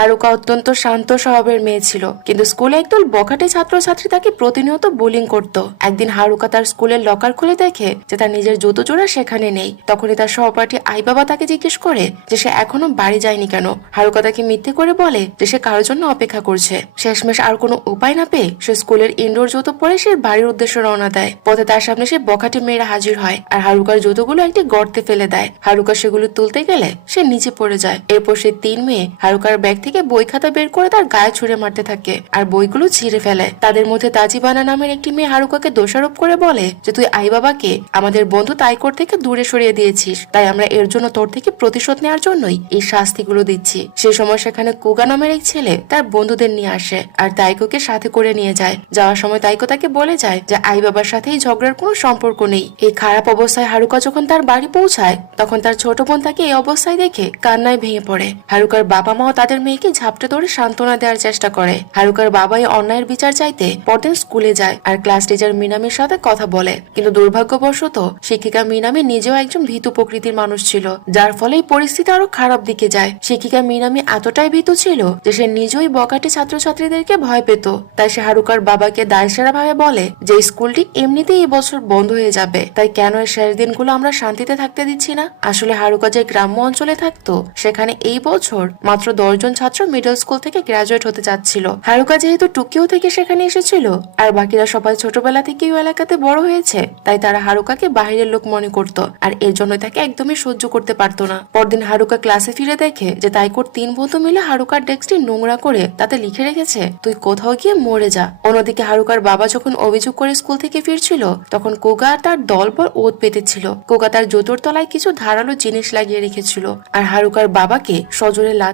Haruka অত্যন্ত শান্ত স্বভাবের মেয়ে ছিল, কিন্তু স্কুলে একদল বখাটে ছাত্রছাত্রী তাকে প্রতিনিয়ত বুলিং করত। একদিন হারুকা তার স্কুলের লকার খুলে দেখে যে তার নিজের জুতো জোড়া সেখানে নেই। তখনই তার সহপাঠী আই বাবা তাকে জিজ্ঞেস করে যে সে এখনো বাড়ি যায়নি কেন। হারুকা তাকে মিথ্যে করে বলে যে সে কারোর জন্য অপেক্ষা করছে। শেষমেশ আর কোনো উপায় না পেয়ে সে স্কুলের ইনডোর জুতো পরে সে বাড়ির উদ্দেশ্যে রওনা দেয়। পথে তার সামনে সে বখাটে মেয়েরা হাজির হয় আর হারুকার জুতোগুলো একটি গর্তে ফেলে দেয়। হারুকা সেগুলো তুলতে গেলে সে নিচে পড়ে যায়। এরপর সে তিন মেয়ে হারুকার ব্যাগ থেকে বই খাতা বের করে তার গায়ে ছুঁড়ে মারতে থাকে আর বইগুলো ছিঁড়ে ফেলে। তাদের মধ্যে তাজিবানা নামের একটি মেয়ে হারুকাকে দোষারোপ করে বলে যে তুই আই বাবাকে আমাদের বন্ধু তাইকোর থেকে দূরে সরিয়ে দিয়েছিস, তাই আমরা এর জন্য তোর থেকে প্রতিশোধ নেওয়ার জন্যই এই শাস্তিগুলো দিচ্ছি। সে সময় সেখানে কুগা নামের এক ছেলে তার বন্ধুদের নিয়ে আসে আর তাইকোকে সাথে করে নিয়ে যায়। যাওয়ার সময় তাইকো তাকে বলে যায় যে আই বাবার সাথে এই ঝগড়ার কোনো সম্পর্ক নেই। এই খারাপ অবস্থায় হারুকা যখন তার বাড়ি পৌঁছায় তখন তার ছোট বোন তাকে এই অবস্থায় দেখে কান্নায় ভেঙে পড়ে। হারুকার বাবা মাও তাদের মেয়েকে ঝাপটে ধরে সান্ত্বনা দেওয়ার চেষ্টা করে। হারুকার বাবাই অন্যায়ের বিচার চাইতে পরদিন স্কুলে যায় আর ক্লাস টিচার মিনামির সাথে কথা বলে, কিন্তু দুর্ভাগ্যবশত শিক্ষিকা মিনামি নিজেও একজন ভীতু প্রকৃতির মানুষ ছিল, যার ফলে এই পরিস্থিতি আরো খারাপ দিকে যায়। শিক্ষিকা মিনামি এতটাই ভীতু ছিল যে সে নিজেই বকাটে ছাত্রছাত্রীদেরকে ভয় পেত। তাই সে হারুকার বাবাকে দায়সারা ভাবে বলে যে স্কুলটি এমনিতেই এই বছর বন্ধ হয়ে যাবে, তাই কেন এই শেষ দিনগুলো আমরা শান্তিতে থাকতে দিচ্ছি না। আসলে হারুকা যে গ্রাম্য অঞ্চলে থাকতো সেখানে এই বছর মাত্র 10 জন ছাত্র মিডল স্কুল থেকে গ্রাজুয়েট হতে যাচ্ছিল। হারুকা যেহেতু টোকিও থেকে সেখানে এসেছিল আর বাকিরা সবাই ছোটবেলা থেকেই এলাকাতে বড় হয়েছে, তাই তারা হারুকাকে বাহিরের লোক মনে করত আর এর জন্য তাকে একদমই সহ্য করতে পারতো না। পরদিন হারুকা ক্লাসে ফিরে দেখে যে তাইকোর 3 বন্ধু মিলে হারুকার ডেস্কটি নোংরা করে তাতে লিখে রেখেছে তুই কোথাও গিয়ে মরে যা। অন্যদিকে হারুকার বাবা যখন অভিযোগ করে স্কুল থেকে ফিরছিল তখন কোগা আর তার দলবল ওত পেতেছিল। কোগা তার জুতোর তলায় কিছু ধারালো জিনিস লাগিয়ে রেখেছিল আর হারুকার বাবাকে সজোরে লাথি